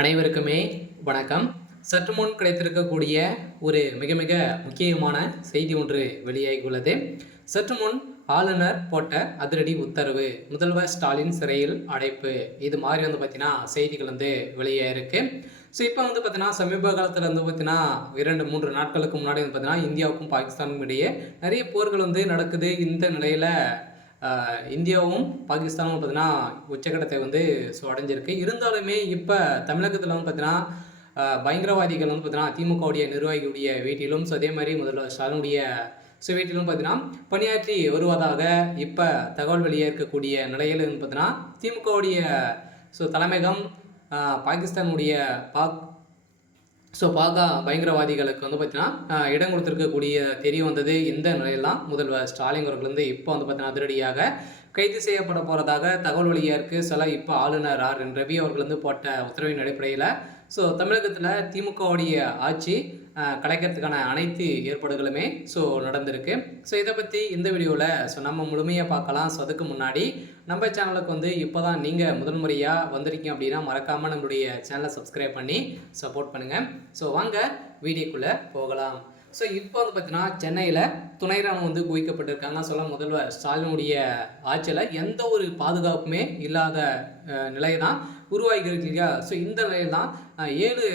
அனைவருக்குமே வணக்கம். சற்று முன் கிடைத்திருக்கக்கூடிய ஒரு மிக மிக முக்கியமான செய்தி ஒன்று வெளியாகியுள்ளது. சற்று முன் ஆளுநர் போட்ட அதிரடி உத்தரவு, முதல்வர் ஸ்டாலின் சிறையில் அடைப்பு, இது மாதிரி பார்த்தீங்கன்னா செய்திகள் வெளியாயிருக்கு. ஸோ இப்போ பார்த்தீங்கன்னா சமீப காலத்தில் பார்த்தீங்கன்னா 2-3 நாட்களுக்கு முன்னாடி பார்த்தீங்கன்னா இந்தியாவுக்கும் பாகிஸ்தானுக்கும் இடையே நிறைய போர்கள் நடக்குது. இந்த நிலையில் இந்தியாவும் பாகிஸ்தானும் பார்த்தீங்கன்னா உச்சக்கட்டத்தை அடைஞ்சிருக்கு. இருந்தாலுமே இப்போ தமிழகத்தில் பார்த்தீங்கன்னா பயங்கரவாதிகள் பார்த்தீங்கன்னா திமுகவுடைய நிர்வாகியுடைய வீட்டிலும் அதே மாதிரி முதல்வர் ஸ்டாலினுடைய வீட்டிலும் பார்த்தீங்கன்னா பணியாற்றி வருவதாக இப்போ தகவல் வெளியே இருக்கக்கூடிய நிலையில் பார்த்தீங்கன்னா திமுகவுடைய தலைமையகம் பாகிஸ்தானுடைய பாகா பயங்கரவாதிகளுக்கு பார்த்தீங்கன்னா இடம் கொடுத்துருக்கக்கூடிய தெரிய வந்தது. இந்த நிலையெல்லாம் முதல்வர் ஸ்டாலின் அவர்கள் இப்போ பார்த்தீங்கன்னா அதிரடியாக கைது செய்யப்பட போகிறதாக தகவல் வெளியாக இருக்குது. சில இப்போ ஆளுநர் ரவி அவர்கள் போட்ட உத்தரவின் அடிப்படையில் தமிழகத்தில் திமுகவுடைய ஆட்சி கிடைக்கிறதுக்கான அனைத்து ஏற்பாடுகளுமே நடந்திருக்கு. இதை பற்றி இந்த வீடியோவில் நம்ம முழுமையாக பார்க்கலாம். அதுக்கு முன்னாடி நம்ம சேனலுக்கு இப்போ தான் நீங்கள் முதல் முறையாக வந்திருக்கீங்க அப்படின்னா மறக்காமல் நம்மளுடைய சேனலை சப்ஸ்கிரைப் பண்ணி சப்போர்ட் பண்ணுங்கள். வாங்க வீடியோக்குள்ளே போகலாம். இப்போ பார்த்தீங்கன்னா சென்னையில் துணை ராணுவம் குவிக்கப்பட்டிருக்காங்க. முதல்வர் ஸ்டாலினுடைய ஆட்சியில் எந்த ஒரு பாதுகாப்புமே இல்லாத நிலை தான் உருவாகிருக்கு இல்லையா? இந்த நிலையில் தான் 7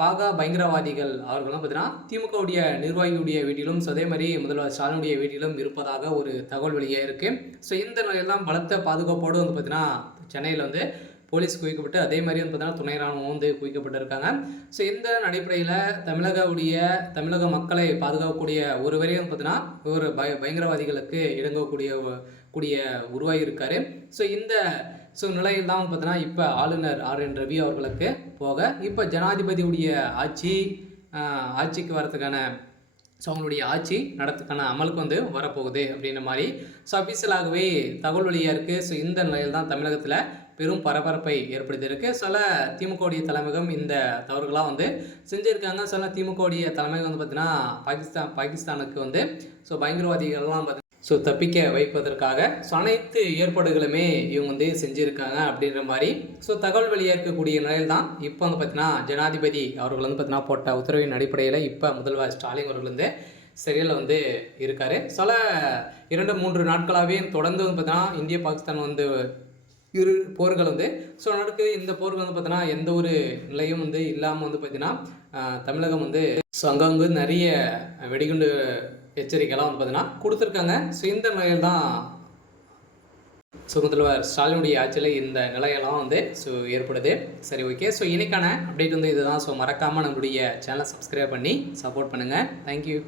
பாகா பயங்கரவாதிகள் அவர்களும் பார்த்தீங்கன்னா திமுகவுடைய நிர்வாகியுடைய வீட்டிலும் அதே மாதிரி முதல்வர் ஸ்டாலினுடைய வீட்டிலும் இருப்பதாக ஒரு தகவல் வெளியே இருக்குது. இந்த நிலையெல்லாம் பலத்த பாதுகாப்போடு பார்த்தீங்கன்னா சென்னையில் போலீஸ் குவிக்கப்பட்டு அதே மாதிரி பார்த்தீங்கன்னா துணை ராணுவம் குவிக்கப்பட்டிருக்காங்க. இந்த அடிப்படையில் தமிழக மக்களை பாதுகாக்கக்கூடிய ஒருவரையும் பார்த்தீங்கன்னா ஒரு பயங்கரவாதிகளுக்கு இறங்கக்கூடிய உருவாகி இருக்காரு. இந்த நிலையில் தான் பார்த்தீங்கன்னா இப்போ ஆளுநர் ரவி அவர்களுக்கு போக இப்போ ஜனாதிபதியுடைய ஆட்சிக்கு வரதுக்கான அவங்களுடைய ஆட்சி நடத்துக்கான அமலுக்கு வரப்போகுது அப்படின்ற மாதிரி அபிஷியலாகவே தகவல் வெளியாக இருக்குது. இந்த நிலையில் தான் தமிழகத்தில் பெரும் பரபரப்பை ஏற்படுத்தியிருக்கு. சில திமுகவுடைய தலைமையகம் இந்த தவறுகளாக செஞ்சுருக்காங்க. சில திமுகவுடைய தலைமையகம் பார்த்தீங்கன்னா பாகிஸ்தானுக்கு பயங்கரவாதிகள்லாம் தப்பிக்க வைப்பதற்காக அனைத்து ஏற்பாடுகளுமே இவங்க செஞ்சுருக்காங்க அப்படின்ற மாதிரி தகவல் வெளியாக இருக்கக்கூடிய நிலையில் தான் இப்போ பார்த்தீங்கன்னா ஜனாதிபதி அவர்கள் பார்த்தீங்கன்னா போட்ட உத்தரவின் அடிப்படையில் இப்போ முதல்வர் ஸ்டாலின் அவர்கள் சிறையில் இருக்கார். சில 2-3 நாட்களாகவே தொடர்ந்து பார்த்தீங்கன்னா இந்திய பாகிஸ்தான் இரு போர்கள் நடக்குது. இந்த போர்கள் பார்த்தீங்கன்னா எந்த ஒரு நிலையும் இல்லாமல் பார்த்தீங்கன்னா தமிழகம் அங்கங்கு நிறைய வெடிகுண்டு எச்சரிக்கைலாம் பார்த்தீங்கன்னா கொடுத்துருக்காங்க. இந்த நிலையில் தான் முதல்வர் ஸ்டாலினுடைய ஆட்சியில் இந்த நிலையெல்லாம் ஏற்படுது. சரி, ஓகே. இன்னைக்கான அப்டேட் இதுதான். மறக்காமல் நம்மளுடைய சேனலை சப்ஸ்கிரைப் பண்ணி சப்போர்ட் பண்ணுங்கள். தேங்க்யூ.